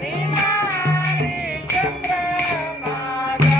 Lima.